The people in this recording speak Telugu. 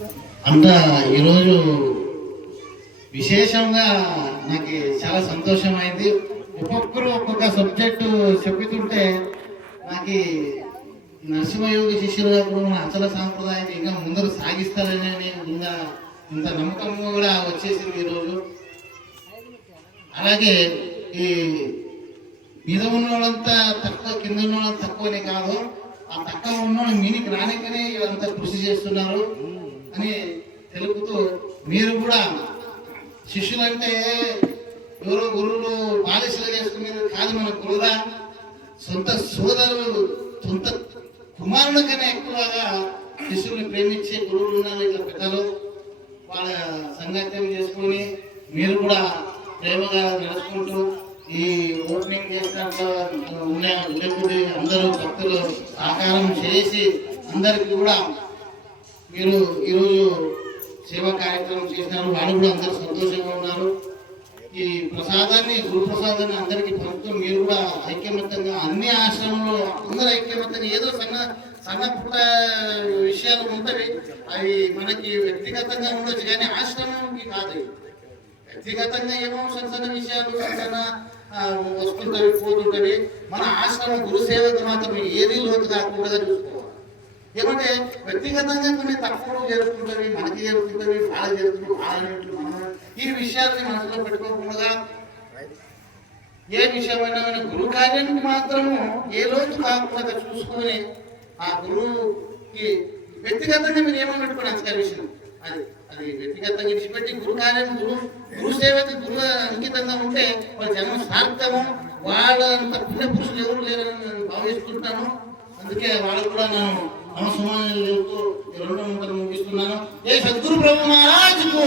అంత ఈరోజు విశేషంగా నాకు చాలా సంతోషమైంది. ఒక్కొక్కరు ఒక్కొక్క సబ్జెక్టు చెప్పుతుంటే నాకు నరసింహయోగి శిష్యులుగా కూడా మన అచల సాంప్రదాయాన్ని ఇంకా ముందరు సాగిస్తారని ఇంకా ఇంత నమ్మకం కూడా వచ్చేసింది ఈరోజు. అలాగే ఈ మీద ఉన్న వాళ్ళంతా తక్కువ, కింద ఉన్న వాళ్ళంతా తక్కువనే కాదు, ఆ తక్కువ ఉన్న మీనికి రానికనే ఇవంతా కృషి చేస్తున్నారు అని తెలుపుతూ, మీరు కూడా శిష్యులంటే ఎవరో గురువులు బాలిసలు చేసుకునేది కాదు, మన గురువుగా సొంత సోదరులు, సొంత కుమారుల కన్నా ఎక్కువగా శిష్యుల్ని ప్రేమించే గురువులు ఉన్నారు. ఇట్లా పెద్దలు వాళ్ళ సంగత్యం చేసుకొని మీరు కూడా ప్రేమగా నడుచుకుంటూ ఈ ఓపెనింగ్ చేసినట్లు లేకపోతే అందరూ భక్తులు సహకారం చేసి అందరికి కూడా మీరు ఈరోజు సేవా కార్యక్రమం చేసినారు. వాళ్ళు కూడా అందరూ సంతోషంగా ఉన్నారు. ఈ ప్రసాదాన్ని, గురు ప్రసాదాన్ని అందరికీ పంపుతూ మీరు కూడా ఐక్యమత్యంగా అన్ని ఆశ్రమంలో అందరూ ఐక్యమత్యంగా, ఏదో సన్న పుట్ట విషయాలు ఉంటాయి, అవి మనకి వ్యక్తిగతంగా ఉండొచ్చు కానీ ఆశ్రమంకి కాదు. వ్యక్తిగతంగా ఏమో సన్న విషయాలు వస్తుంటవి పోతుంటవి, మన ఆశ్రమం గురుసేవకు మాత్రం ఏది లోతు కాకుండా చూసుకోవాలి. ఏమంటే వ్యక్తిగతంగా కొన్ని తప్పులు జరుగుతుంటవి, మనకి జరుగుతుంటవి, వాళ్ళకి జరుగుతుంది, ఈ విషయాలని మనసులో పెట్టుకోకుండా ఏ విషయమైనా గురు కార్యానికి మాత్రము ఏ లోతు కాకుండా చూసుకొని ఆ గురువుకి వ్యక్తిగతంగా మీరు ఏమో పెట్టుకోండి అంతగా విషయం. అది అది వ్యక్తిగతంగా విడిచిపెట్టి గురు కార్యం, గురు సేవకి గురువు అంకితంగా ఉంటే వాళ్ళ జన్మ సార్థము. వాళ్ళంత పుణ్య పురుషులు ఎవరు లేరని నేను భావిస్తుంటాను. అందుకే వాళ్ళకు కూడా నేను నమస్కారం చెబుతూ 2 ముగిస్తున్నాను. ఏ సద్గురు బ్రహ్మ మహారాజుకు.